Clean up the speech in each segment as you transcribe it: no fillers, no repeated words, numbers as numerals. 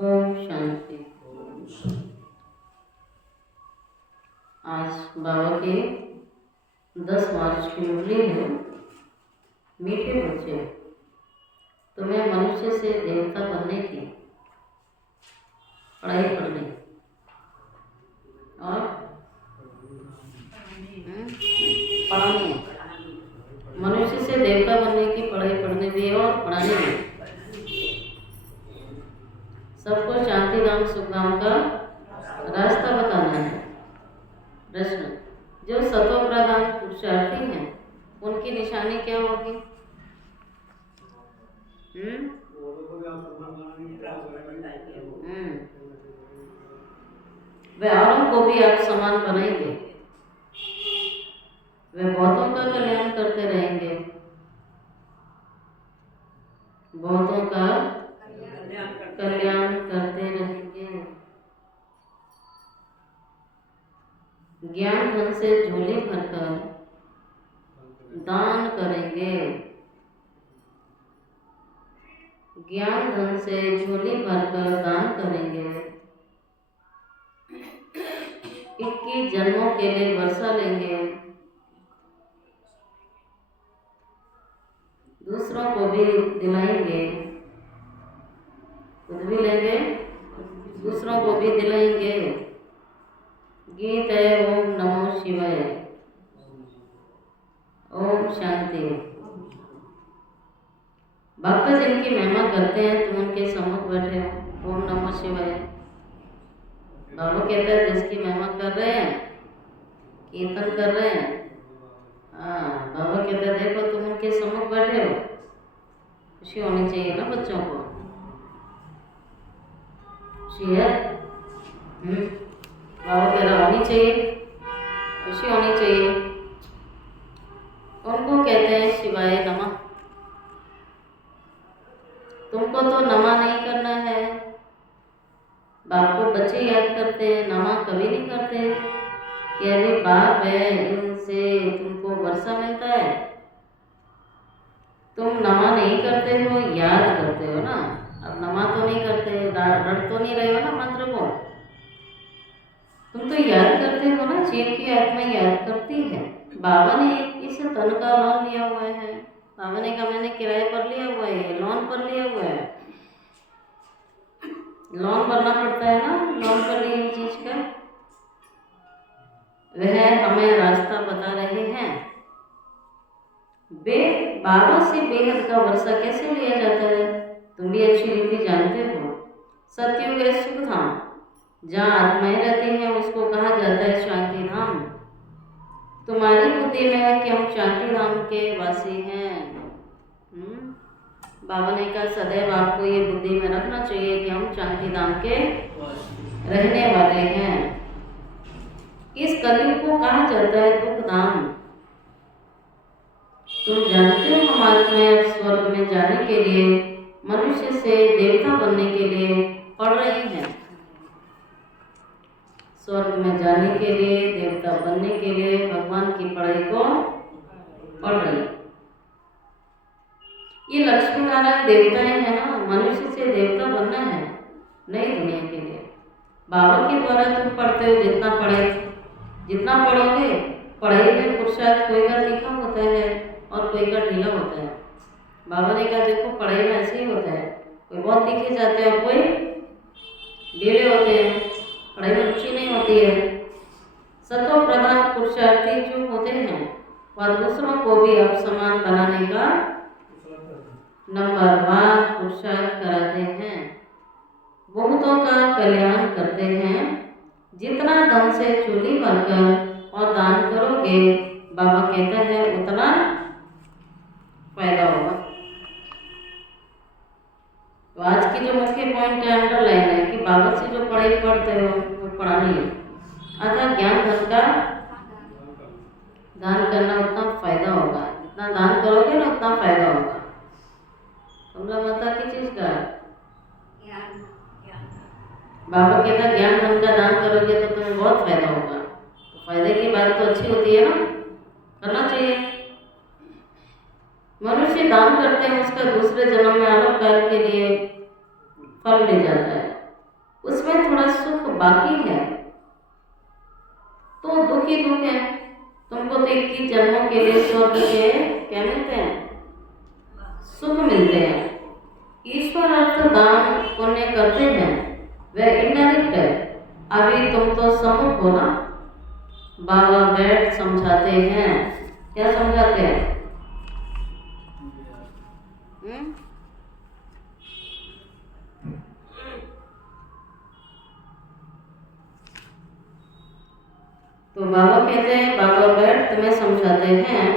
ओम शांति। आज बाबा के 10 मार्च की मुरली है। मीठे बच्चे, तुम्हें मनुष्य से देवता बनने की पढ़ाई करनी और पढ़ानी है। मनुष्य से देवता बनने की पढ़ाई पढ़ने भी है और पढ़ानी भी। सबको शांति धाम सुखधाम का रास्ता बताना है। प्रश्न, जो सतो प्रधान पुरुषार्थी हैं उनकी निशानी क्या होगी? वे औरों को भी आप समान बनाएंगे। वे बहुतों का कल्याण करते रहेंगे। बहुतों का कल्याण करते रहेंगे। ज्ञान धन से झोली भरकर दान करेंगे। ज्ञान धन से झोली भरकर दान करेंगे। 21 जन्मों के लिए वर्षा लेंगे। दूसरों को भी दिलाएंगे, खुद भी लेंगे, दूसरों को भी दिलाएंगे। गीत है ओम नमो शिवाय। ओम शांति। भक्त जिनकी महिमा करते हैं तुम उनके सम्मुख बैठे हो। ओम नमो शिवाय। बाबा कहता है जिसकी महिमा कर रहे हैं, कीर्तन कर रहे हैं, बाबा कहता है देखो तुम उनके सम्मुख बैठे हो। खुशी होनी चाहिए ना बच्चों को। खुशी है? बाबा कह रहा होनी चाहिए, खुशी होनी चाहिए। उनको कहते हैं शिवाय नमः। तुमको तो नमा नहीं करना है। बाप को बच्चे याद करते हैं, नमा कभी नहीं करते। कि अभी बाप है, इनसे तुमको वर्षा मिलता है। तुम नमा नहीं करते हो, याद करते हो ना। अब नमा तो नहीं करते, रट तो नहीं रहे हो ना मंत्र को। तुम तो याद करते हो ना। जीव की आत्मा याद करती है। बाबा ने इस तन का लोन लिया हुआ है। बाबा ने कहा मैंने किराए पर लिया हुआ है, लोन पर लिया हुआ है। लोन भरना पड़ता है ना, लोन पर ली हुई चीज का। वह हमें रास्ता बता रहे हैं। बाबा से बेहद का वर्षा कैसे लिया जाता है तुम भी अच्छी रीति जानते हो। सतयुग है सुख धाम, जहाँ आत्माएं रहती हैं उसको कहा जाता है शांति धाम। तुम्हारी बुद्धि में है कि हम शांति धाम के वासी हैं। बाबा ने कहा सदैव आपको ये बुद्धि में रखना चाहिए कि हम शांति धाम के रहने वाले हैं। इस कलयुग को कहा जाता है दुख धाम। तुम जानते हो हम आत्माएं स्वर्ग में जाने के लिए, मनुष्य से देवता बनने के लिए पढ़ रही हैं। स्वर्ग में जाने के लिए, देवता बनने के लिए भगवान की पढ़ाई को पढ़ रही। ये लक्ष्मी नारायण देवताएं हैं ना। मनुष्य से देवता बनना है नई दुनिया के लिए। बाबा के द्वारा तुम पढ़ते हो। जितना पढ़ोगे, पढ़ाई में पुरुषार्थ कोई का तीखा होता है और कोई का ढीला होता है। बाबा ने कहा देखो पढ़ाई में ऐसे ही होता है, कोई बहुत तीखे जाते हैं और कोई ढीले होते हैं। पढ़ाई में रुचि नहीं होती है। सतो प्रधान पुरुषार्थी जो होते हैं वह दूसरों को भी अब समान बनाने का नंबर 1 पुरुषार्थ कराते हैं। बहुतों का कल्याण करते हैं। जितना धन से चूली भरकर और दान करोगे, बाबा कहता है उतना फायदा होगा। तो आज की जो मुख्य पॉइंट है, अंडरलाइन है कि बाबा से जो पढ़ाई पढ़ते हो वो पढ़ानी है। अतः ज्ञान धन का दान करना उतना फायदा होगा। जितना दान करोगे ना उतना फायदा होगा। कमला माता की चीज का बाबा कहता ज्ञान धन का दान करोगे तो तुम्हें बहुत फायदा होगा। तो फायदे की बात तो अच्छी होती है ना, करना चाहिए। मनुष्य दान करते हैं उसका दूसरे जन्म में अलग कार्य के लिए फल मिल जाता है। उसमें थोड़ा सुख बाकी है तो दुख ही दुख है। तुमको तो 21 जन्मों के लिए स्वर्ग के क्या मिलते हैं? सुख मिलते हैं। ईश्वर अर्थ दान पुण्य करते हैं, वह इनडायरेक्ट है। अभी तुम तो सम्मुख हो ना। बाबा बैठ समझाते हैं। क्या समझाते हैं? तो बाबा कहते हैं, बाबा बैठ तुम्हें समझाते हैं।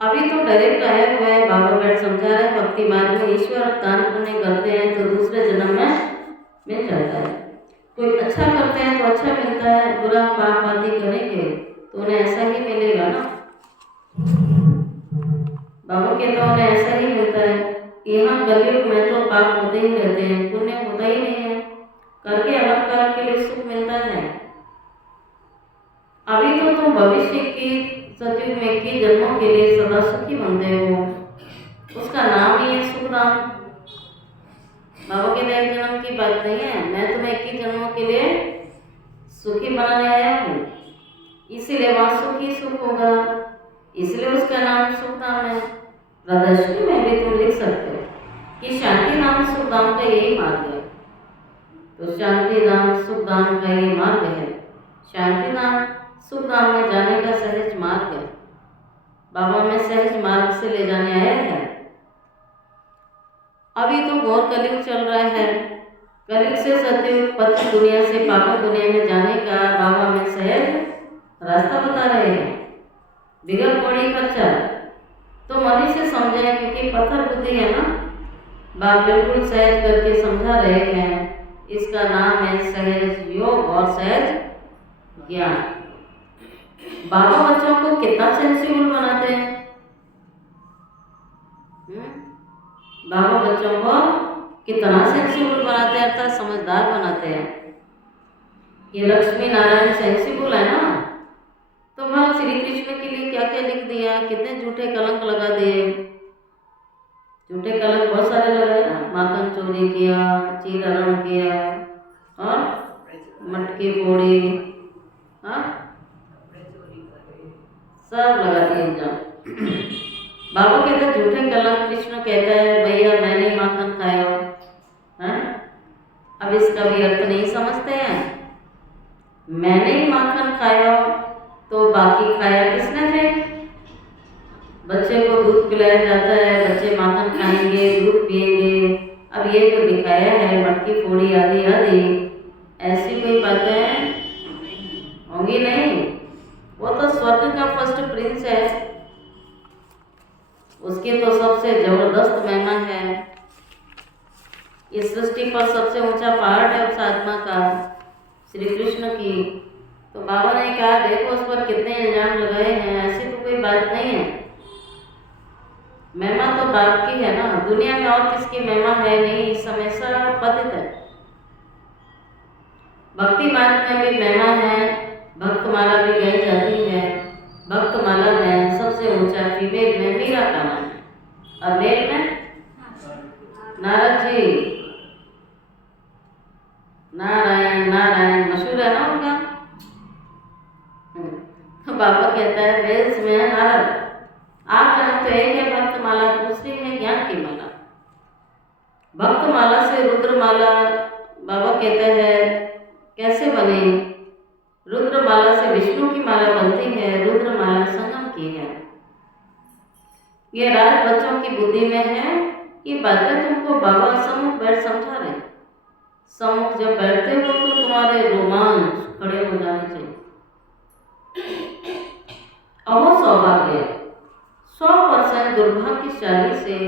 अभी तो डायरेक्ट आया हुआ है, बाबा बैठ समझा रहे हैं। भक्ति मार्ग में ईश्वर दान पुण्य करते हैं तो दूसरे जन्म में मिल जाता है। कोई अच्छा करते हैं तो अच्छा मिलता है, बुरा पाप आदि करेंगे तो उन्हें ऐसा ही मिलेगा ना। बाबा कहते हैं उन्हें ऐसा ही मिलता है। यहाँ कलयुग में तो पाप होते ही रहते हैं, पुण्य होता ही नहीं है। करके अलग काल के लिए सुख मिलता है। अभी तो तुम भविष्य की सतयुग में की जन्मों के लिए सदा सुखी बनते हो, उसका नाम ही है सुखधाम। बाबा के एक जन्म की बात नहीं है, मैं तुम्हें 21 जन्मों के लिए सुखी बनाने आया हूँ, इसीलिए वहाँ सुख ही सुख होगा, इसलिए उसका नाम सुखधाम है। प्रदर्शनी में भी तुम लिख सकते हो कि शांति धाम सुखधाम का यही मार्ग है। तो शांति धाम सुखधाम का ये मार्ग है। शांति धाम सुखधाम में जाने का सहज मार्ग है। बाबा में सहज मार्ग से ले जाने आया है। अभी तो घोर कलयुग चल रहा है। कलयुग से सतयुग पतित दुनिया से पावन दुनिया में जाने का बाबा में सहज रास्ता बता रहे हैं, बिगड़ पड़ी खर्चा। तो मनुष्य समझे, क्योंकि पत्थर बुद्धि है ना। बाप बिल्कुल सहज करके समझा रहे हैं। इसका नाम है सहज योग और सहज ज्ञान। बाबा बच्चों को कितना सेंसिबल बनाते हैं। बाबा बच्चों को कितना सेंसिबल बनाते हैं, अर्थात समझदार बनाते हैं। ये लक्ष्मी नारायण सेंसिबल है ना, तो भक्त श्री कृष्ण के लिए क्या क्या लिख दिया, कितने झूठे कलंक लगा दिए। झूठे कलंक बहुत सारे लगाए ना, माखन चोरी किया, चीर हरण किया और मटकी फोड़ी, हाँ सब लगा दिए इल्जाम। बाबा कहते हैं झूठे कलंक। कृष्ण कहता है भैया मैंने माखन खाया है। अब इसका भी अर्थ नहीं समझते हैं। मैंने ही माखन खाया तो बाकी खाया किसने फिर? बच्चे को दूध पिलाया जाता है, बच्चे माखन खाएंगे, दूध पिएंगे। अब ये जो दिखाया है मटकी फोड़ी आदि आदि, ऐसी कोई बातें होंगी नहीं। वो तो स्वर्ग का फर्स्ट प्रिंस है, उसकी तो सबसे जबरदस्त महिमा है। इस सृष्टि पर सबसे ऊंचा पहाड़ है उस आत्मा का, श्री कृष्ण की। तो बाबा ने कहा देखो उस पर कितने इल्जाम लगाए हैं, ऐसी तो कोई बात नहीं है। महिमा तो बाप की है ना, दुनिया में और किसकी महिमा है नहीं, इस समय सब पतित है। भक्ति मार्ग में भी महिमा है, भक्तमाला भी गाई जाती है। भक्तमाला में सबसे ऊंचा फीमेल में मीरा का नाम है और मेल में नारद जी। नारायण नारायण मशहूर है ना उनका। तो बाबा कहता है मेल्स में है नारद। आप जानते हैं कि भक्तमाला दूसरी है ज्ञान की माला। भक्तमाला से रुद्रमाला बाबा कहते हैं कैसे बने। रुद्रमाला से विष्णु की माला बनती है, रुद्रमाला संगम की है। ये राज बच्चों की बुद्धि में है। ये बातें तुमको बाबा सम्मुख बैठ समझा रहे। सम्मुख जब बैठते हो तो तुम्हारे रोमांच खड़े हो जाने चाहिए। अहो सौभाग्य 100% दुर्भाग्यशाली से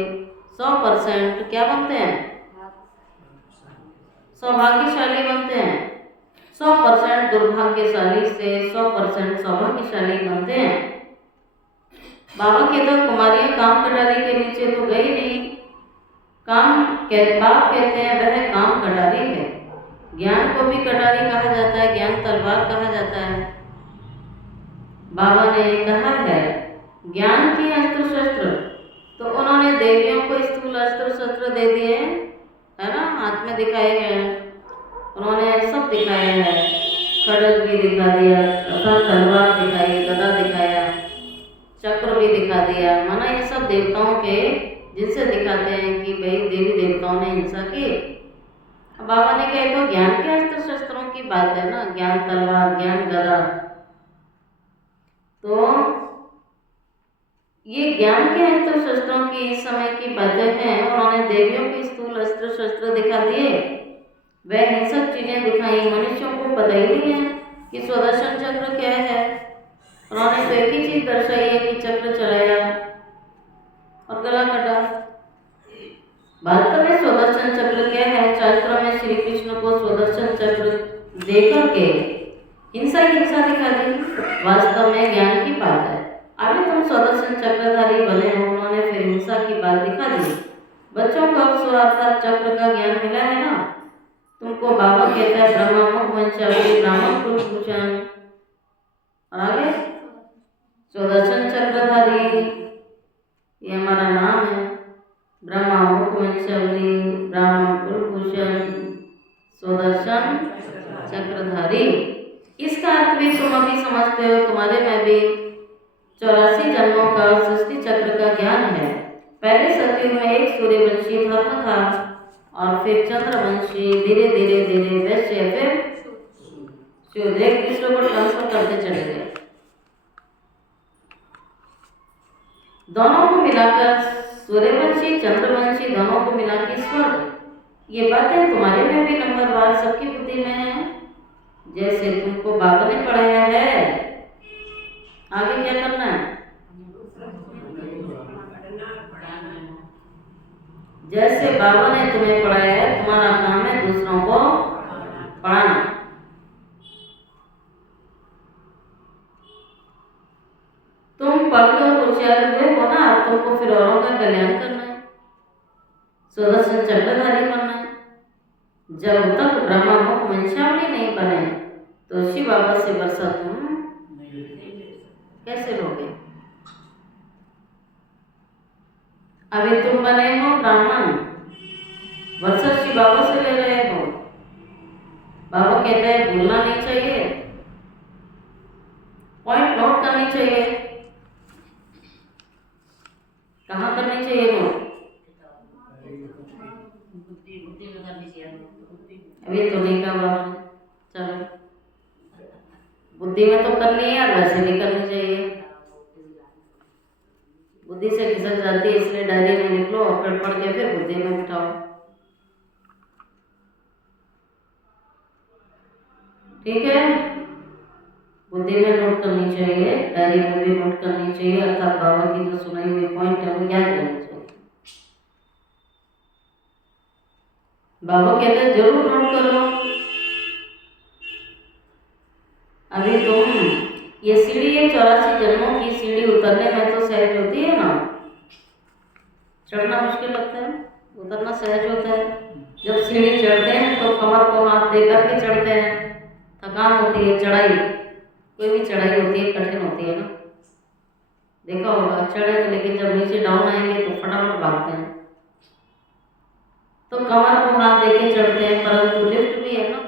100% क्या बनते हैं? सौभाग्यशाली बनते हैं। 100% दुर्भाग्यशाली से 100% सौभाग्यशाली बनते हैं। बाबा के तो कुमारियां काम कटारी के नीचे तो गई नहीं। बाप कहते हैं वह काम कटारी है। ज्ञान को भी कटारी कहा जाता है, ज्ञान तलवार कहा जाता है। बाबा ने कहा है ज्ञान की अस्त्र शस्त्र तो उन्होंने देवियों को स्थूल अस्त्र शस्त्र दे दिए, है ना, हाथ में दिखाए गए हैं, उन्होंने सब दिखाया है, खड्ग भी दिखा दिया, तलवार दिखाई, गदा दिखाया, चक्र भी दिखा दिया। माना ये सब देवताओं के जिनसे दिखाते हैं कि भाई देवी देवताओं ने हिंसा की। अब बाबा ने कहे तो ज्ञान के अस्त्र शस्त्रों की बात है ना, ज्ञान तलवार, ज्ञान गदा। तो ये ज्ञान के अस्त्र शस्त्रों की इस समय की बातें हैं। उन्होंने देवियों के स्थूल अस्त्र शस्त्र दिखा दिए, वह हिंसक चीजें दिखाई। मनुष्यों को पता ही नहीं है कि सुदर्शन चक्र क्या है। उन्होंने तो एक ही चीज दर्शाई है कि चक्र चलाया और गला कटा। वास्तव में सुदर्शन चक्र क्या है? शास्त्रों में श्री कृष्ण को सुदर्शन चक्र देकर के हिंसा दिखा दी। वास्तव में ज्ञान की बात है। अभी तुम सुदर्शन चक्रधारी बने हो, उन्होंने फिर हिंसा की बात दिखा दी। बच्चों को अब स्वार्थात चक्र का ज्ञान मिला है ना। तुमको बाबा कहता है ब्रह्मा मुख वंशावली ब्राह्मण कुल भूषण, और आगे सुदर्शन चक्रधारी, ये हमारा नाम है। ब्रह्मा मुख वंशावली ब्राह्मण कुल भूषण सुदर्शन चक्रधारी। इसका अर्थ भी तुम अभी समझते हो। तुम्हारे में भी 84 जन्मों का सृष्टि चक्र का ज्ञान है। पहले सतयुग में एक सूर्यवंशी धर्म था और फिर चंद्रवंशी, धीरे धीरे धीरे वैश्य, फिर शूद्र, एक दूसरे को ट्रांसफर करते चले गए। दोनों को मिलाकर सूर्यवंशी चंद्रवंशी दोनों को मिला के स्वर्ग। ये बातें तुम्हारे में भी नंबरवार सबकी बुद्धि में है, जैसे तुमको बाबा ने पढ़ाया है। आगे क्या करना है? जैसे बाबा ने तुम्हें पढ़ाया है, तुम्हारा काम है दूसरों को पढ़ाना। तुम पढ़कर होशियार हुए हो ना, तुमको फिर औरों का कल्याण करना है, सुदर्शन चक्रधारी बनना है। जब तक ब्रह्मा मुख वंशावली नहीं बने तो शिव बाबा से वर्षा तुम कैसे लोगे? अभी तुम बने हो ब्राह्मण, वर्षा शिव बाबा से ले रहे हो। बाबा कहते हैं भूलना नहीं चाहिए, पॉइंट नोट करनी चाहिए। कहाँ करनी चाहिए नोट? अभी तो नहीं कहा बाबा ने, चलो बुद्धि में तो करनी है और वैसे भी करनी चाहिए। बुद्धि से खिसक जाती है, इसलिए डायरी में लिख लो और पढ़ के फिर बुद्धि में बिठाओ। ठीक है, बुद्धि में नोट करनी चाहिए, डायरी में भी नोट करनी चाहिए, अर्थात बाबा की जो सुनाई हुई पॉइंट है वो याद करनी चाहिए। बाबा कहते हैं जरूर नोट करो। अभी तुम ये सीढ़ी है, 84 जन्मों की सीढ़ी, उतरने में तो सहज होती है ना, चढ़ना मुश्किल लगता है, उतरना सहज होता है। जब सीढ़ी चढ़ते हैं तो कमर को हाथ देकर के चढ़ते हैं, थकान होती है। चढ़ाई, कोई भी चढ़ाई होती है कठिन होती है ना, देखा होगा चढ़ेंगे, लेकिन जब नीचे डाउन आएंगे तो फटाफट भागते हैं। तो कमर को हाथ देके चढ़ते हैं, परंतु लिफ्ट भी है ना,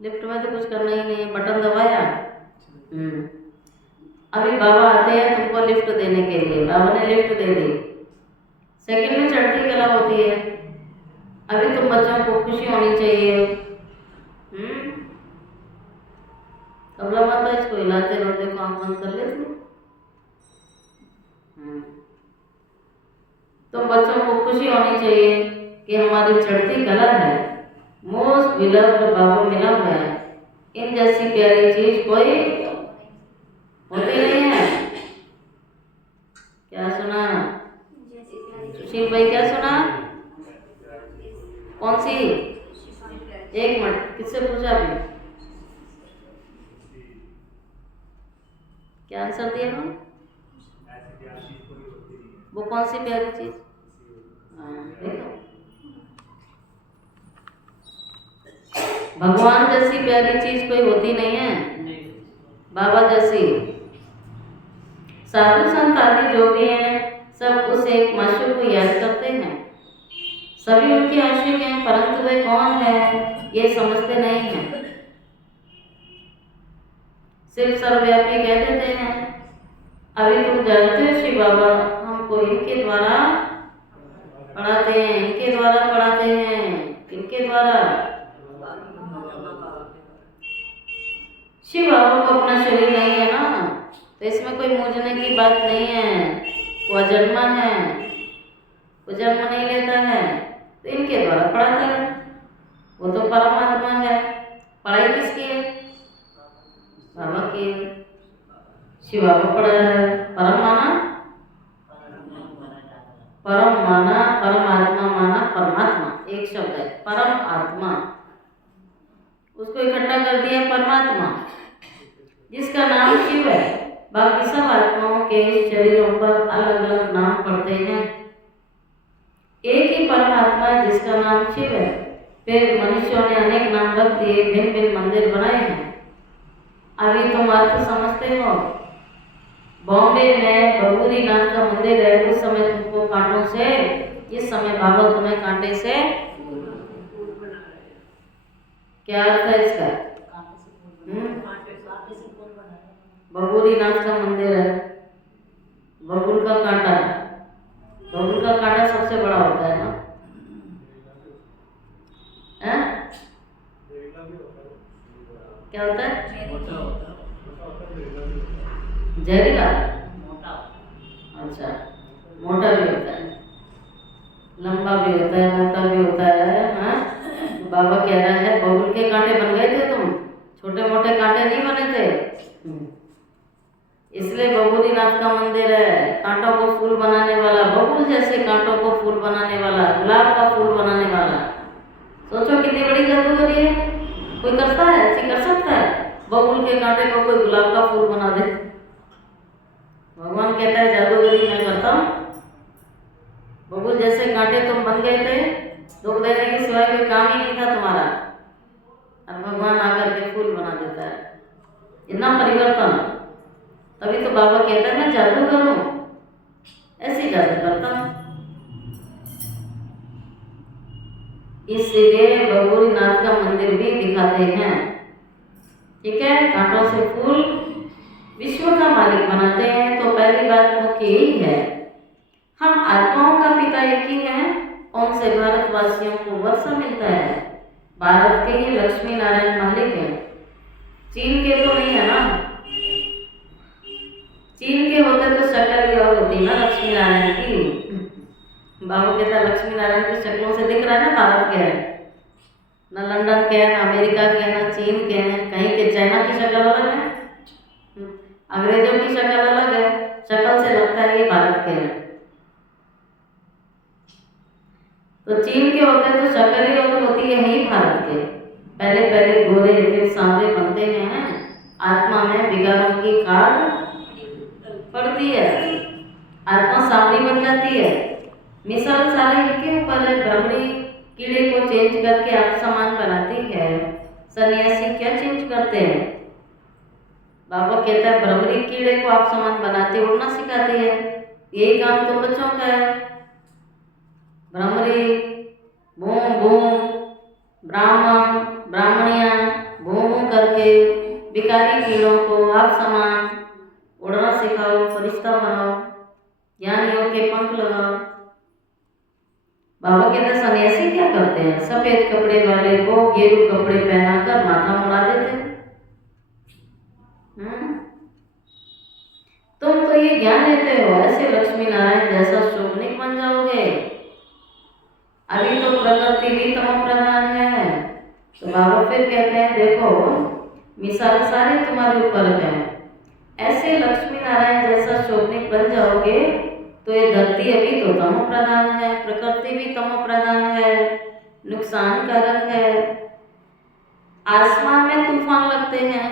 लिफ्ट में तो कुछ करना ही नहीं है, बटन दबाया। अभी बाबा आते हैं तुमको लिफ्ट देने के लिए, बाबा ने लिफ्ट दे दी, सेकंड में चढ़ती कला होती है। अभी तुम बच्चों को खुशी होनी चाहिए। कमला माता इसको हिलाते रहो, देखो आंख बंद कर लेती। तो बच्चों को खुशी होनी चाहिए कि हमारी चढ़ती कला है, मोस्ट बिलव्ड बाबा मिला हुआ है। इन जैसी प्यारी चीज कोई होती नहीं है। क्या सुना सुशील भाई, क्या सुना? कौन सी? एक मिनट, किससे पूछा अभी? क्या आंसर दिया ना? वो कौन सी प्यारी चीज? देखो, भगवान जैसी प्यारी चीज कोई होती नहीं है, बाबा जैसी। साधु संत आदि जो भी हैं सब उसे एक माशूक को याद करते हैं। सभी उनके आशिक हैं, परंतु वे कौन है ये समझते नहीं हैं। सिर्फ सर्वव्यापी कह देते हैं। अभी तुम जानते हो शिव बाबा हमको इनके द्वारा पढ़ाते हैं, इनके द्वारा पढ़ाते हैं, इनके द्वारा। शिव बाबा को अपना शरीर नहीं है ना, तो इसमें कोई मूझने की बात नहीं है। वो अजन्मा है, वो जन्म नहीं लेता है, तो इनके द्वारा पढ़ाता है। वो तो परमात्मा है। पढ़ाई किसकी है? बाबा की है। शिव बाबा पढ़ा है। परम माना परमात्मा माना परमात्मा, एक शब्द है परम आत्मा, उसको इकट्ठा कर दिया परमात्मा, जिसका नाम शिव है। बाकी सब आत्माओं के शरीरों पर अलग अलग नाम पड़ते हैं। एक ही परमात्मा है जिसका नाम शिव है। फिर मनुष्यों ने अनेक नाम रख दिए, भिन्न भिन्न मंदिर बनाए हैं। अभी तुम अर्थ समझते हो। बॉम्बे में बबूरी नाथ का मंदिर है, उस समय तुमको कांटों से, इस समय बाबा तुम्हें कांटे से, क्या अर्थ है इसका? बबूरी नाथ का मंदिर है, बबूल का कांटा, बबूल का कांटा सबसे बड़ा होता है ना? क्या होता है? जहरीला? अच्छा, मोटा भी होता है, लंबा भी होता है, मोटा भी होता है। हाँ, बाबा कह रहा है बबूल के कांटे बन गए थे तुम, छोटे मोटे कांटे नहीं बने थे। इसलिए बबूरी नाथ का मंदिर है। कांटों को फूल बनाने वाला, बबूल जैसे कांटों को फूल बनाने वाला, गुलाब का फूल बनाने वाला। सोचो कितनी बड़ी जादूगरी है। कोई करता है? ऐसी कर सकता है? बबूल के कांटे को कोई गुलाब का फूल बना दे। भगवान कहता है जादूगरी मैं करता हूँ। बबूल जैसे कांटे तुम बन गए थे, दुख देने के सिवाय कोई काम ही नहीं था तुम्हारा, और भगवान आकर के फूल बना देता है। इतना परिवर्तन। तभी तो बाबा कहता है मैं जादू करूं, ऐसे जादू करता हूं। इसलिए बबूरी नाथ का मंदिर भी दिखाते हैं। ठीक है, कांटों से फूल विश्व का मालिक बनाते हैं। तो पहली बात मुख्य यही है, हम आत्माओं का पिता एक ही है, उनसे भारतवासियों को वर्षा मिलता है। भारत के ही लक्ष्मी नारायण मालिक हैं, चीन के तो नहीं है ना। चीन के होते तो शक्ल ही और होती ना लक्ष्मी नारायण की। बाबू कहता लक्ष्मी नारायण की शक्लों से दिख रहा है ना भारत के है, ना लंदन के है, ना अमेरिका के है, ना चीन के हैं। कहीं के चाइना की शक्ल अलग है, अंग्रेजों की शक्ल अलग है, शक्ल से लगता है ये भारत के हैं। तो चीन के होते तो शक्ल ही और होती है ही भारत के। पहले पहले गोरे फिर सांवले बनते हैं। आत्मा में विकारों की खाद पड़ती है, आत्मा सांवली बन जाती है। मिसाल सारा इनके ऊपर है। भ्रमरी कीड़े को चेंज करके आप समान बनाती है, सन्यासी क्या चेंज करते हैं? बाबा कहता है भ्रमरी कीड़े को आप समान बनाती, उड़ना सिखाती है। यही काम तुम बच्चों का है। भ्रमरी बूम बूम, ब्राह्मण ब्राह्मणियां बूम बूम करके बिकारी कीड़ों को आप समान उड़ना सिखाओ, फरिश्ता बनाओ, ज्ञानियों के पंख लगाओ। बाबा कहते सन्यासी क्या करते हैं? सफेद कपड़े वाले को गेरू कपड़े पहनाकर माथा मुड़ा देते हैं। तुम तो ये ज्ञान लेते हो, ऐसे लक्ष्मी नारायण जैसा शोभनिक बन जाओगे। अभी तो प्रकृति भी तमो प्रधान है। तो बाबा फिर कहते हैं देखो मिसाल सारे तुम्हारे ऊपर है। ऐसे लक्ष्मी नारायण जैसा शोभनिक बन जाओगे तो ये धरती अभी तो तमो प्रधान है, प्रकृति भी तमो प्रधान है, नुकसानकारक है। आसमान में तूफान लगते हैं,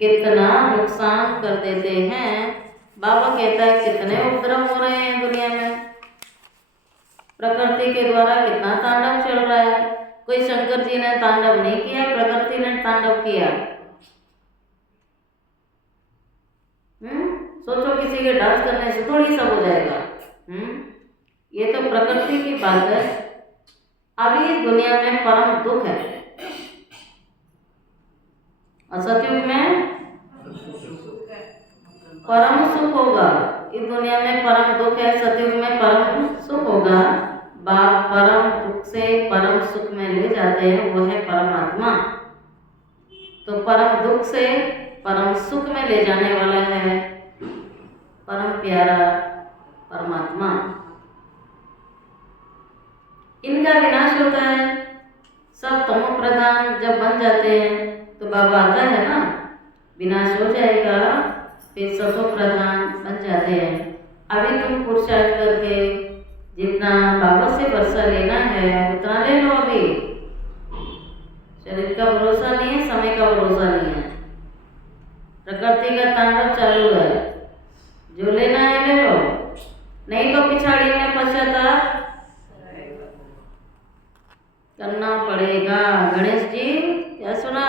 कितना नुकसान कर देते हैं। बाबा कहता है कितने उपद्रव हो रहे हैं दुनिया में, प्रकृति के द्वारा कितना तांडव चल रहा है। कोई शंकर जी ने तांडव नहीं किया, प्रकृति ने तांडव किया। सोचो किसी के डांस करने से थोड़ी सब हो जाएगा। ये तो प्रकृति की बात है। अभी इस दुनिया में परम दुख है और सतयुग में परम सुख होगा। इस दुनिया में परम दुख है, सतयुग में परम सुख होगा। बाप परम दुख से परम सुख में ले जाते हैं, वो है परमात्मा। तो परम दुख से परम सुख में ले जाने वाला है परम प्यारा परमात्मा। इनका विनाश होता है, सब तमो प्रधान जब बन जाते हैं तो बाबा आता है ना, विनाश हो जाएगा, फिर सतो प्रधान बन जाते हैं। अभी तुम पुरुषार्थ करके जितना बाबा से वर्षा लेना है उतना ले लो। अभी शरीर का भरोसा नहीं है, समय का भरोसा नहीं है, प्रकृति का तांडव चालू है। जो लेना है ले लो, नहीं तो पिछाड़ी में पश्चाताप करना पड़ेगा। गणेश जी क्या सुना?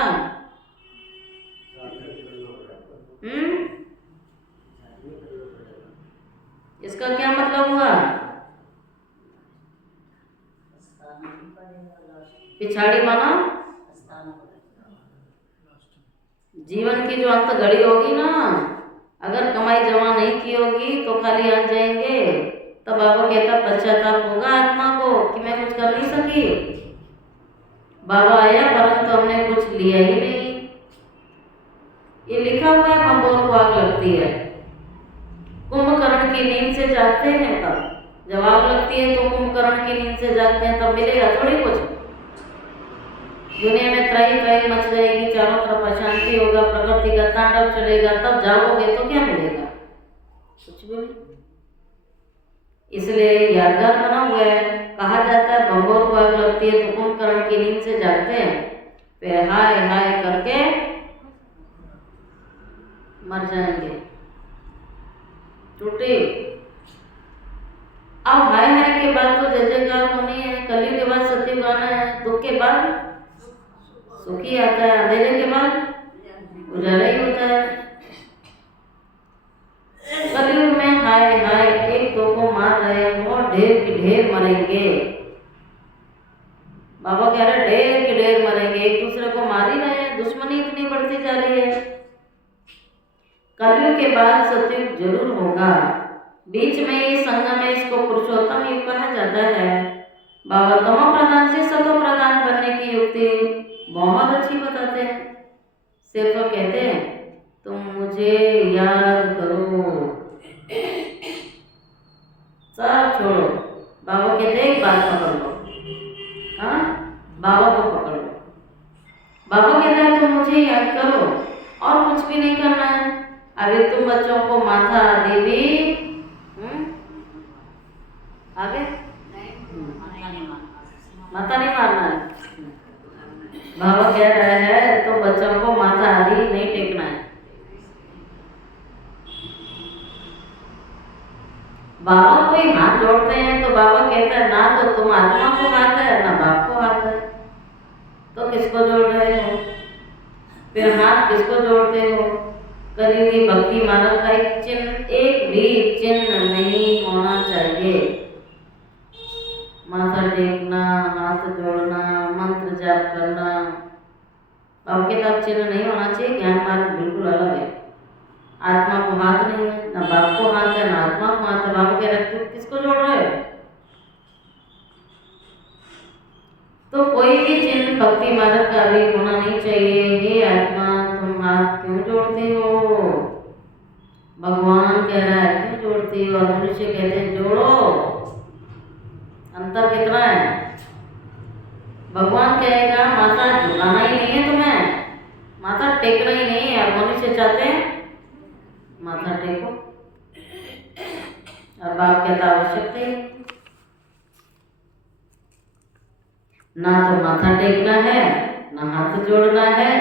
इसका क्या मतलब हुआ? पिछाड़ी माना जीवन की जो अंत घड़ी होगी ना, अगर कमाई जमा नहीं की होगी तो खाली आ जाएंगे। तब बाबा कहता पश्चाताप होगा आत्मा को कि मैं कुछ कर नहीं सकी। बाबा आया परंतु हमने कुछ लिया ही नहीं। ये लिखा हुआ है, बम्बोर को आग लगती है। कुंभकर्ण की नींद से जागते हैं तब जब आग लगती है, तो कुंभकर्ण की नींद से जागते हैं तब मिलेगा थोड़ी कुछ। दुनिया में त्राही त्राही मच जाएगी, चारों तरफ अशांति होगा, प्रकृति का तांडव चलेगा, तब जाओगे तो क्या मिलेगा? कुछ भी नहीं। इसलिए यादगार बना हुआ है, कहा जाता है बम्बोर को आग लगती है तो कुंभकर्ण की नींद से जागते हैं, फिर हाय हाय करके मर जाएंगे, टूटे। अब हाय हाय के बाद तो जय जयकार होनी है, कलयुग के बाद सत्युग आना है, दुख के बाद सुखी आता है, अंधेरे के बाद उजाला ही होता है। कलयुग में हाय हाय एक दो को मार रहे हैं, बहुत ढेर के ढेर मरेंगे। बाबा कह रहे ढेर के ढेर मरेंगे, एक दूसरे को मार ही रहे हैं, दुश्मनी इतनी बढ़ती जा रही है। कलयुग के बाद सतयुग जरूर होगा। बीच में ये संगम है, इसको पुरुषोत्तम युग कहा जाता है। बाबा तमो प्रधान से सतो प्रधान बनने की युक्ति बहुत अच्छी बताते हैं। सिर्फ कहते हैं तुम मुझे याद करो, सब छोड़ो। बाबा कहते हैं एक बात पकड़ लो, हाँ बाबा को पकड़ लो। बाबा कहते हैं तुम मुझे याद करो और कुछ भी नहीं करना है। अभी तुम बच्चों को माथा आदि भी आगे माथा नहीं मारना है। बाबा कह रहा है तो बच्चों को माथा आदि नहीं टेकना है। बाबा कोई हाथ जोड़ते हैं तो बाबा कहता है ना तो तुम आत्मा को हाथ है ना बाप को हाथ है, तो किसको जोड़ रहे हो? फिर हाथ किसको जोड़ते हो? कलयुगी भक्ति मार्ग का एक चिन्ह, एक भी चिन्ह नहीं होना चाहिए। माथा टेकना, हाथ जोड़ना, मंत्र जाप करना, बाबा के साथ चिन्ह नहीं होना चाहिए। ज्ञान मार्ग बिल्कुल अलग है। आत्मा को हाथ नहीं है, ना बाप को हाथ है, ना आत्मा को हाथ है। बाबा कह रहे तुम किसको जोड़ रहे हो? तो कोई भी चिन्ह भक्ति मार्ग का भी होना नहीं चाहिए। हे आत्मा तुम हाथ क्यों जोड़ते हो? भगवान कह रहा है क्यों जोड़ती हो, और मनुष्य कहते हैं जोड़ो। अंतर कितना है? भगवान कहेगा माथा झुकाना ही नहीं है तुम्हें, माथा टेकना ही नहीं है, और मनुष्य चाहते हैं माथा टेको, और बाप कहता आवश्यकता ही ना तो माथा टेकना है ना हाथ जोड़ना है।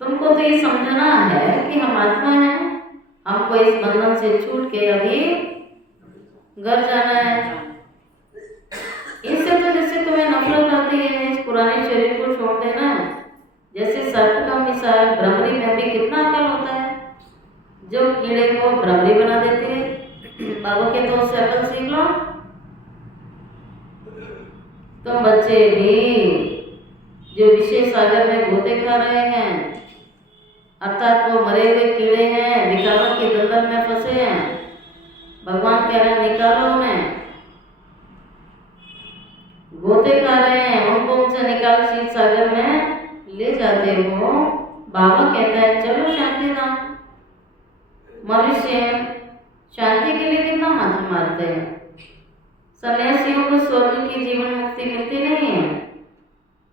तुमको तो ये समझना है कि हम आत्मा हैं, हमको इस बंधन से छूट के अभी घर जाना है। इससे तो जैसे तुम्हें नफरत आती है इस पुराने शरीर को छोड़ देना, जैसे सर्प का मिसाल भ्रमरी में भी कितना अकल होता है, जो कीड़े को भ्रमरी बना देते हैं। बाबा के तो उससे अकल सीख लो। तुम बच्चे भी जो विषय सागर में गोते खा रहे हैं, अर्थात वो मरे हुए कीड़े हैं, विकारों के दलदल में फंसे हैं, भगवान कह रहे हैं निकालो उन्हें। गोते खा रहे हैं, उनको उनसे निकाल शीत सागर में ले जाते हो। बाबा कहता है चलो शांति धाम। मनुष्य शांति के लिए कितना माथा मारते हैं। सन्यासियों को स्वर्ग की जीवन मुक्ति मिलती नहीं है।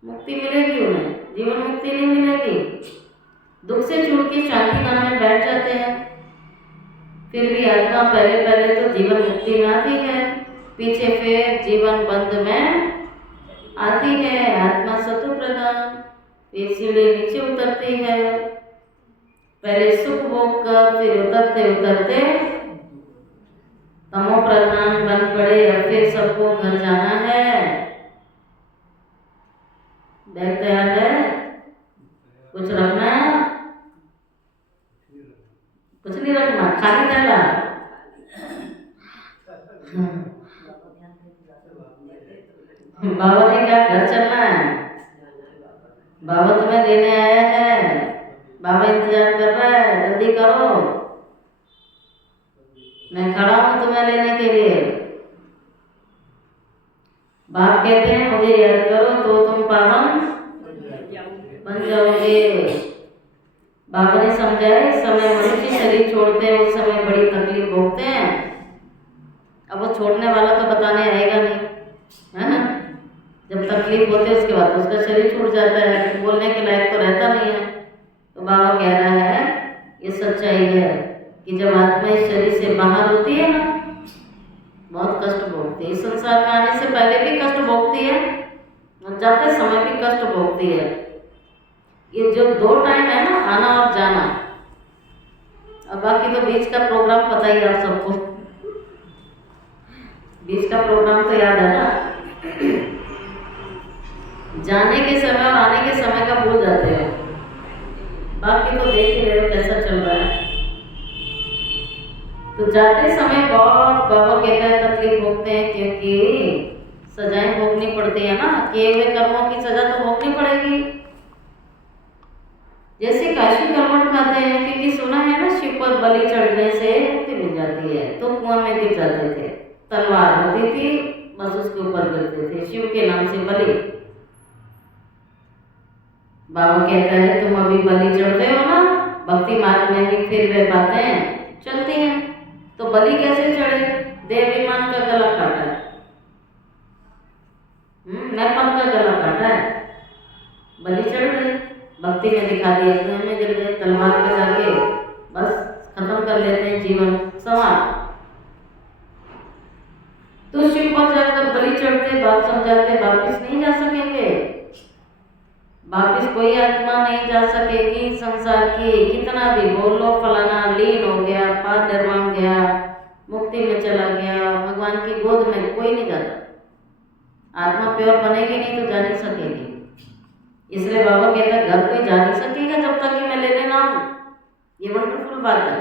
मुक्ति मिलेगी उन्हें, जीवन मुक्ति नहीं मिलेगी। दुख से छूट के शांति धाम में बैठ जाते हैं। फिर भी आत्मा पहले तो जीवन मुक्ति में आती है, पीछे फिर जीवन बंध में आती है। आत्मा सत्व प्रधान, इसीलिए नीचे उतरती है। पहले सुख भोग कर फिर उतरते उतरते तमो प्रधान बन पड़े। अब फिर सबको घर जाना है। बैग तैयार है? कुछ रखना है? कुछ नहीं रखना, खाली थैला। बाबा ने क्या घर चलना है? बाबा तुम्हें लेने आया है, बाबा इंतजार कर रहा है, जल्दी करो, मैं खड़ा हूं तुम्हें लेने के लिए। बाप कहते हैं मुझे याद करो तो तुम पावन बन जाओगे। बाबा ने समझाया इस समय मनुष्य शरीर छोड़ते हैं, उस समय बड़ी तकलीफ भोगते हैं। अब वो छोड़ने वाला तो बताने आएगा नहीं, है ना। जब तकलीफ होती है उसके बाद उसका शरीर छूट जाता है, बोलने के लायक तो रहता नहीं है। तो बाबा कह रहा है ये सच्चाई है कि जब आत्मा इस शरीर से बाहर होती है ना, बहुत कष्ट भोगती है। इस संसार में आने से पहले भी कष्ट भोगती है और जाते समय भी कष्ट भोगती है। ये जो 2 टाइम है ना, आना और जाना, और बाकी तो बीच का प्रोग्राम पता ही है आप सबको। बीच का प्रोग्राम तो याद है ना। जाने के समय और आने के समय का भूल जाते हैं, बाकी तो देख ही रहे हो कैसा चल रहा है। तो जाते समय बहुत बाबा कहता है तकलीफ भोगते हैं, क्योंकि सजाएं भोगनी पड़ती है ना। किए हुए कर्मों की सजा तो भोगनी पड़ेगी। जैसे काशी कर्मठ खाते हैं, क्योंकि सुना है ना शिव पर बलि चढ़ने से मुक्ति मिल जाती है, तो कुआं में गिर जाते थे। तलवार होती थी, बस उसके ऊपर गिरते थे, शिव के नाम से बलि। बाबा कहता है तुम अभी बलि चढ़ते हो ना, भक्ति मार्ग में भी फिर वे बातें चलती हैं। तो बलि कैसे चढ़े? देवाभिमान का गला काटा है, मैंपन का गला काटा है, बलि चढ़ गए। भक्ति में दिखा दिया, कुएं में गिर गए, तलवार पे जाके बस खत्म कर लेते हैं जीवन सवाल। तो शिव पर जाकर बलि चढ़ते, बाप समझाते वापिस नहीं जा सकेंगे, वापिस कोई आत्मा नहीं जा सकेगी संसार की। कितना भी बोल लो फलाना लीन हो गया, पार निर्वाण गया, मुक्ति में चला गया, भगवान की गोद में, कोई नहीं जाता। आत्मा प्योर बनेगी नहीं तो जा नहीं सकेगी। इसलिए बाबा कहता है घर कोई जा नहीं सकेगा जब तक कि मैं लेने ना हूं। ये वंडरफुल बात है।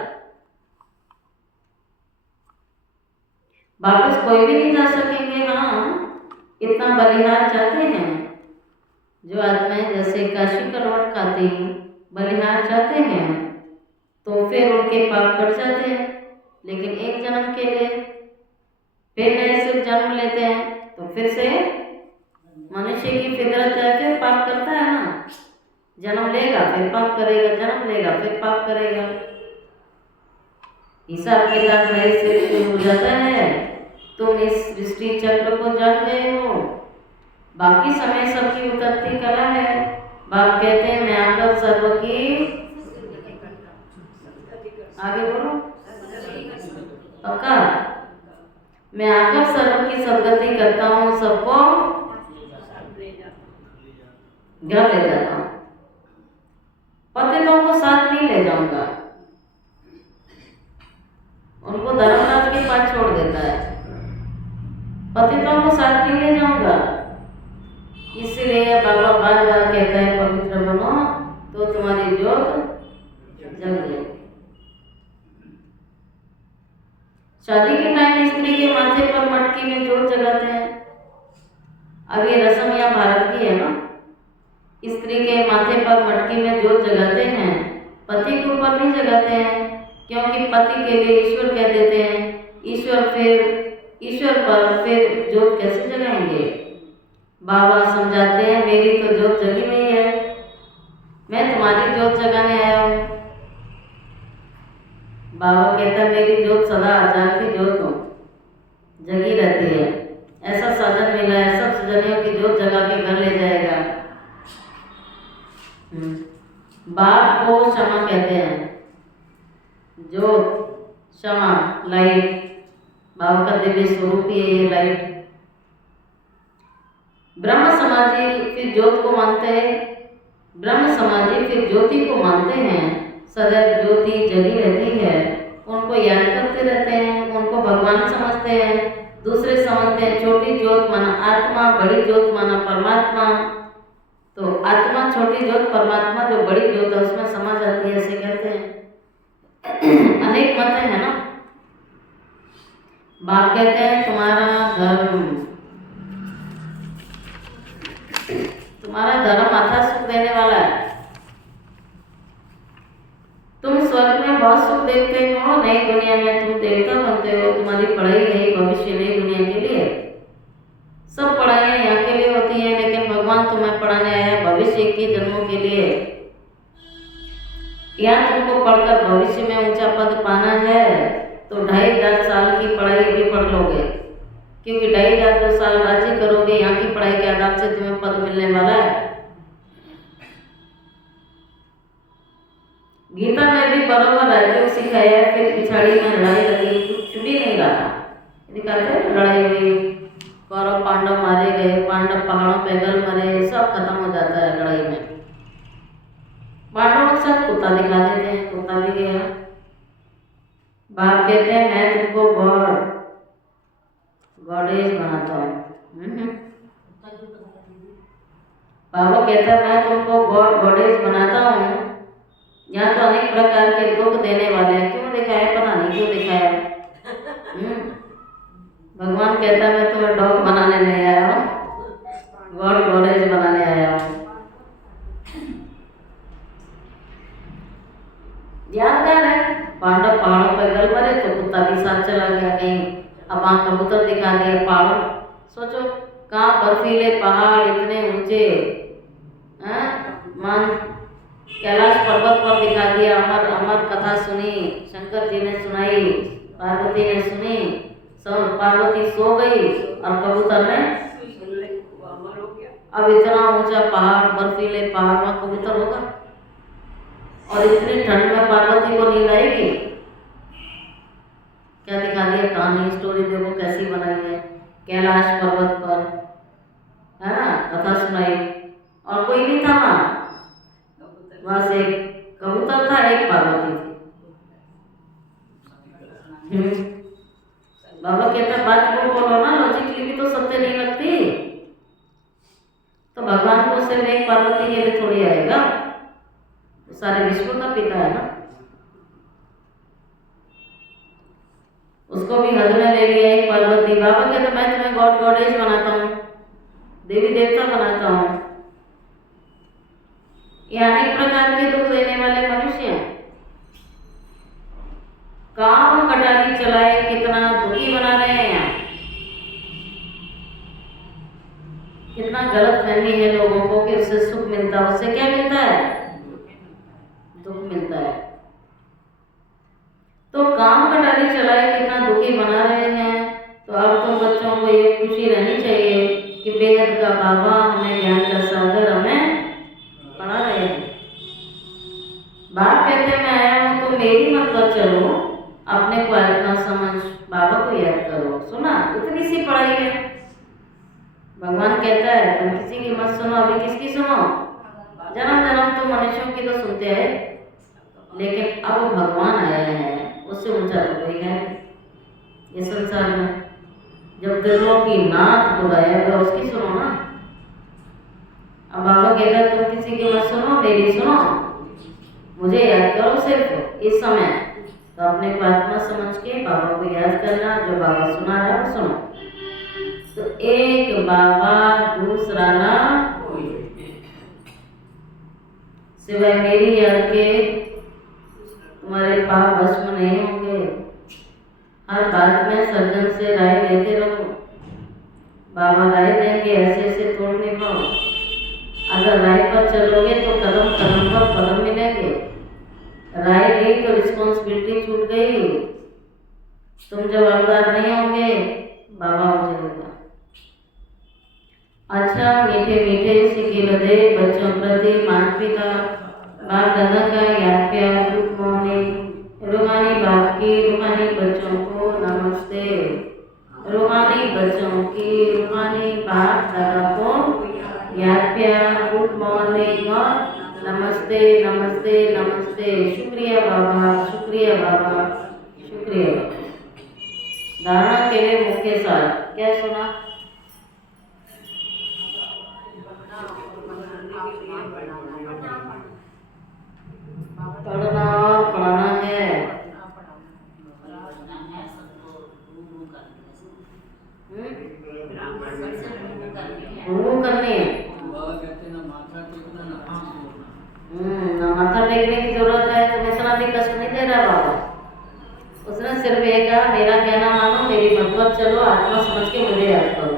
वापस कोई भी नहीं जा सकेंगे। हाँ, इतना बलिहार चाहते हैं जो आत्माएं, जैसे काशी करवट खाती बलिहार चाहते हैं, तो फिर उनके पाप कट जाते हैं, लेकिन एक जन्म के लिए। फिर नए से जन्म लेते हैं तो फिर से मनुष्य की फितरत है, फिर पाप करता है ना। जन्म लेगा फिर पाप करेगा, जन्म लेगा फिर पाप करेगा। हिसाब किताब नए से शुरू हो जाता है। तुम इस सृष्टि चक्र को जान गए हो, बाकी समय सबकी उतरती कला है। बाप कहते हैं मैं आकर सर्व की, आगे बोलो पक्का, मैं आकर सर्व की सदगति करता हूँ, सबको घर ले जाता हूँ। पतितों को साथ नहीं ले जाऊंगा, उनको धर्मराज के पास छोड़ देता है। पतितों को साथ नहीं ले जाऊंगा, इसलिए बाबा बार बार कहता है पवित्र बनो तो तुम्हारी ज्योत जल जाएगी। शादी के टाइम स्त्री के माथे पर मटकी में जोत जगाते हैं। अब ये रस्म यहाँ भारत की है ना। स्त्री के माथे पर मटकी में जोत जगाते हैं, पति के ऊपर नहीं जगाते हैं, क्योंकि पति के लिए ईश्वर कह देते हैं। ईश्वर पर फिर जोत कैसे जगाएंगे? बाबा समझाते हैं मेरी तो जोत जगी हुई है, मैं तुम्हारी जोत जगाने आया हूँ। बाबा कहता है मेरी जोत सदा आचार की जोत हो, जगी रहती है। ऐसा साधन मिला है, सब सजनियों की जोत जगा के घर ले जाएगा। बाप को क्षमा कहते हैं, जोत, क्षमा, लाइट। बाबा का दिव्य स्वरूप ही है ये लाइट। ब्रह्म समाजी फिर ज्योत को मानते हैं, ब्रह्म समाजी फिर ज्योति को मानते हैं। सदैव ज्योति जगी रहती है, उनको याद करते रहते हैं, उनको भगवान समझते हैं। दूसरे समझते हैं छोटी ज्योत माना आत्मा, बड़ी ज्योत माना परमात्मा। तो आत्मा छोटी ज्योत, परमात्मा जो बड़ी ज्योत है उसमें समा जाती है, ऐसे कहते हैं। अनेक मत है ना। बाप कहते हैं तुम्हारा धर्म अथा सुख देने वाला है। तुम स्वर्ग में बहुत सुख देखते हो, नई दुनिया में तुम देवता बनते हो। तुम्हारी पढ़ाई है भविष्य नई दुनिया के लिए। सब पढ़ाइयाँ यहाँ के लिए होती हैं, लेकिन भगवान तुम्हें पढ़ाने आया भविष्य के जन्मों के लिए। यहाँ तुमको पढ़कर भविष्य में ऊंचा पद पाना है, तो 2500 साल की पढ़ाई अभी पढ़ लोगे, क्योंकि 2500 साल राज्य करोगे, यहाँ की पढ़ाई के आधार से तुम्हें पद मिलने वाला है। गीता में भी बरोबर राज्यों सिखाया, फिर पिछाड़ी में लड़ाई लगी, कुछ भी नहीं रहा। कहते हैं लड़ाई हुई, कौरव पांडव मारे गए, पांडव पहाड़ों पे गल मरे, सब खत्म हो जाता है लड़ाई में। पांडवों के साथ कुत्ता दिखा देते हैं, कुत्ता भी गया। बाप कहते हैं मैं तुमको गॉडेज बनाता हूँ। बाबा कहता है मैं तुमको गॉडेज बनाता हूँ। यहाँ तो अनेक प्रकार के दुख देने वाले हैं, क्यों दिखाया पता नहीं क्यों दिखाया। भगवान कहता है मैं तुम्हें डॉग बनाने नहीं आया हूँ, गॉडेज बनाने आया हूँ। यादगार है, पांडव पहाड़ों पर गल मरे तो कुत्ता भी साथ चला गया कहीं। अब वहाँ कबूतर दिखा दिए पहाड़ों। सोचो कहाँ बर्फीले पहाड़ इतने ऊंचे, मान कैलाश पर्वत पर दिखा दिया। अमर कथा सुनी, शंकर जी ने सुनाई, पार्वती ने सुनी। पार्वती सो गई और कबूतर ने अब इतना ऊंचा पहाड़, बर्फीले पहाड़, वहाँ कबूतर होगा। और इतनी ठंड में पार्वती को नींद आएगी? क्या दिखा दिया कहानी, स्टोरी देखो कैसी बनाई है। कैलाश पर्वत पर है ना कथा सुनाई, और कोई नहीं था वहां से एक कबूतर था, एक पार्वती थी। बाबा कहता बात को बोलो ना, लॉजिकली भी तो सत्य नहीं लगती। तो भगवान को सिर्फ एक पार्वती के लिए थोड़ी आएगा, सारे विश्व का पिता है ना। उसको भी हद में ले लिया एक पार्वती। बाबा कहते मैं तुम्हें गॉडेज बनाता हूँ, देवी देवता बनाता हूँ। ये अनेक प्रकार के दुख देने वाले मनुष्य हैं। काम कटारी चलाए कितना दुखी बना रहे हैं यहाँ। कितना गलत फहमी है लोगों को कि उससे सुख मिलता है। उससे क्या मिलता है? दुख मिलता है। तो काम कटारी चलाए कितना दुखी बना रहे हैं। तो अब तो बच्चों को ये खुशी रहनी चाहिए कि बेहद का बाबा हमें ज्ञान का सागर हमें पढ़ा रहे हैं। बाप कहते मैं आया हूँ तो मेरी मत पर चलो, अपने को इतना समझ, बाबा को याद करो। सुना इतनी सी पढ़ाई है। भगवान कहता है तुम किसी की मत सुनो। अभी किसकी सुनो? जन्म जन्म तो मनुष्यों की तो सुनते हैं, लेकिन अब भगवान आया है, उससे ऊंचा तो कोई है ये संसार में। जब दिलों की नाथ बुलाया हुआ उसकी सुनो ना। अब बाबा कहता है तुम किसी की मत सुनो, मेरी सुनो। मुझे याद करो सिर्फ इस समय। तो अपने को आत्मा समझ के बाबा को याद करना, जो बाबा सुना रहा है वो सुनो। तो एक बाबा दूसरा ना कोई, सिवाय मेरी याद के तुम्हारे पाप भस्म नहीं होंगे। हर बात में सज्जन से राय लेते रहो। बाबा राय देंगे, ऐसे ऐसे तोड़ने को। अगर राय पर चलोगे तो कदम कदम पर कदम मिलेंगे। राय ली तो रिस्पॉन्सिबिलिटी छूट गई, तुम जवाबदार नहीं होंगे, बाबा हो जाएगा। अच्छा, मीठे मीठे सिके लदे बच्चों प्रति माता पिता बाप दादा का याद प्यार, गुड मॉर्निंग। रूहानी बाप की रूहानी बच्चों को नमस्ते। रूहानी बच्चों की रूहानी बाप दादा को याद प्यार, गुड मॉर्निंग और नमस्ते नमस्ते नमस्ते। शुक्रिया बाबा, शुक्रिया बाबा, शुक्रिया। धारणा के लिए मुख्य सार क्या सुना? पढ़ना और पढ़ाना है। गुरु करनी है। ना माथा टेकने की जरूरत है, तुम्हें इतना भी कष्ट नहीं दे रहा बाबा। उसने सिर्फ ये कहा, मेरा कहना मानो, मेरी मतलब चलो, आत्मा समझ के मुझे याद करो।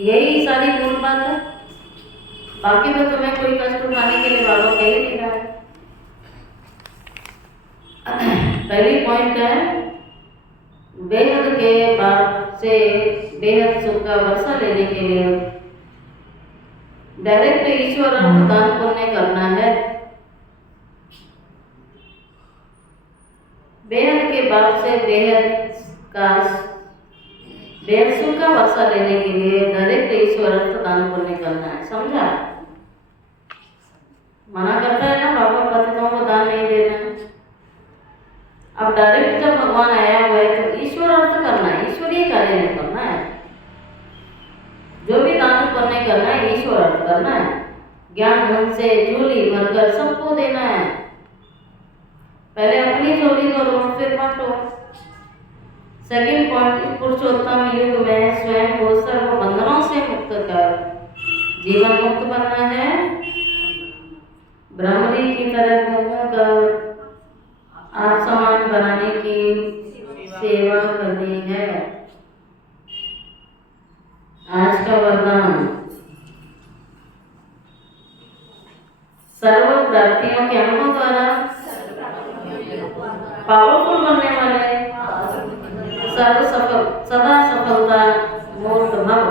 यही सारी मूल बात है। बाकी तो तुम्हें कोई कष्ट उठाने के लिए बाबा कह ही नहीं रहा है। पहली पॉइंट है, बेहद के बाप से बेहद सुख का वर्षा लेने के लिए डायरेक्ट ईश्वर दान पुण्य करना है। बेहद के बाप से बेहद सुख का वर्षा लेने के लिए डायरेक्ट ईश्वर दान पुण्य करना है। समझा? मना करता है ना बाबा, पतितों को दान नहीं देना। अब डायरेक्ट जब भगवान आया हुआ है तो ईश्वर अर्थ करना है, ईश्वरीय कार्य नहीं करना है। जो भी दान पुण्य करना है ईश्वर अर्थ करना है। ज्ञान धन से झोली भरकर सबको देना है। पहले अपनी झोली भरो, फिर बांटो। सेकंड पॉइंट, पुरुषोत्तम युग में स्वयं को सर्व बंधनों से मुक्त कर जीवन मुक्त बनना है। ब्रह्मरी की तरह घूमकर आप समान बनाने की सेवा करनी है। आज का वरदान, सर्व प्राप्तियों के अनुभव द्वारा पावरफुल बनने वाले सदा सफलता मूर्त भव।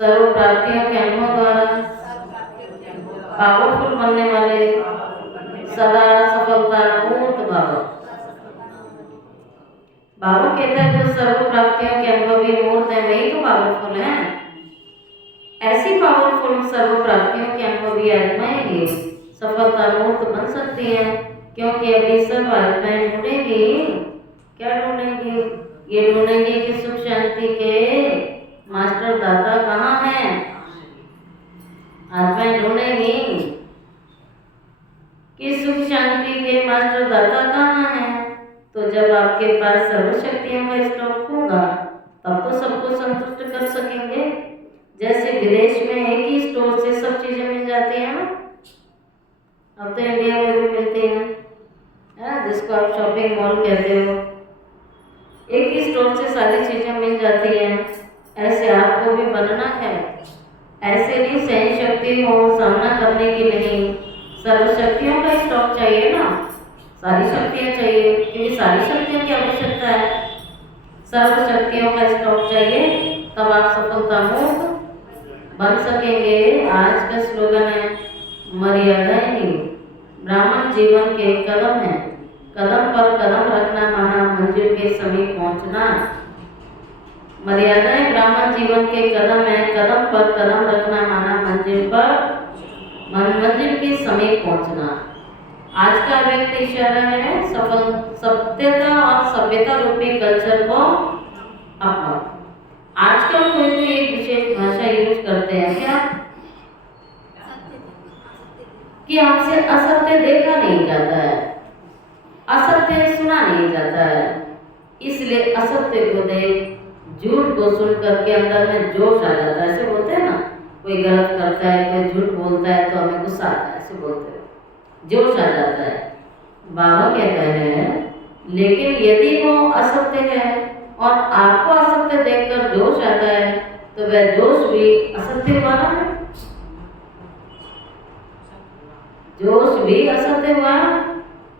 सर्व प्राप्तियों के अनुभव द्वारा पावरफुल बनने वाले सदा सफलता मूर्त भव। बाबा कहता है जो सर्व प्राप्तियों के अनुभवी मूर्त है वही तो पावरफुल है। ऐसी पावरफुल सर्व प्राप्तियों के अनुभवी आत्माएं ही सफलता मूर्त बन सकती है, क्योंकि अभी सब आत्माएं ढूंढेंगी। क्या ढूंढेंगी? ये ढूंढेंगे कि सुख शांति के मास्टर दाता कहाँ हैं। आत्माएं ढूंढेंगी कि सुख शांति के मास्टर दाता कहाँ हैं। तो जब आपके पास सर्वशक्तियों का स्टॉक होगा तब तो सबको संतुष्ट कर सकेंगे। जैसे विदेश में एक ही स्टोर से सब चीजें मिल जाती हैं ना, अब तो इंडिया में भी मिलती हैं, जिसको आप शॉपिंग मॉल कहते हो। एक ही स्टोर से सारी चीजें मिल जाती हैं। ऐसे आपको भी बनना है। ऐसे नहीं सहन शक्ति हो सामना करने की नहीं, सर्वशक्तियों का स्टॉक चाहिए ना, सारी शक्तियाँ चाहिए, क्योंकि सारी शक्तियों की आवश्यकता है। सर्वशक्तियों का स्टॉक चाहिए, तब आप सफलता मूर्त बन सकेंगे। आज का स्लोगन है, मर्यादाएं नहीं ब्राह्मण जीवन के कदम है, कदम पर कदम रखना माना मंजिल के समीप पहुंचना। मर्यादाएं ब्राह्मण जीवन के कदम है, कदम पर कदम रखना माना मंजिल के समीप पहुंचना। आज का व्यक्त इशारा है सत्यता और सभ्यता रूपी कल्चर को अपनाओ। आजकल कोई एक विशेष भाषा यूज करते हैं क्या कि हमसे असत्य देखा नहीं जाता है, असत्य सुना नहीं जाता है, इसलिए असत्य को देख, झूठ को सुन करके अंदर में जोश आ जाता है। ऐसे बोलते हैं ना, कोई गलत करता है, कोई झूठ बोलता है तो हमें गुस्सा आता है, ऐसे बोलते हैं, जोश आ जाता है। बाबा कहते हैं लेकिन यदि वो असत्य है और आपको असत्य देखकर जोश आता है तो वह जोश भी असत्य हुआ ना, जोश भी असत्य हुआ।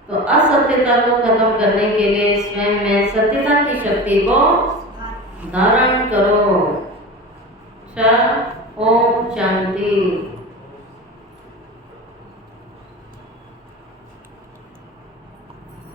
तो असत्यता को खत्म करने के लिए स्वयं में सत्यता की शक्ति को धारण करो। ओम शांति।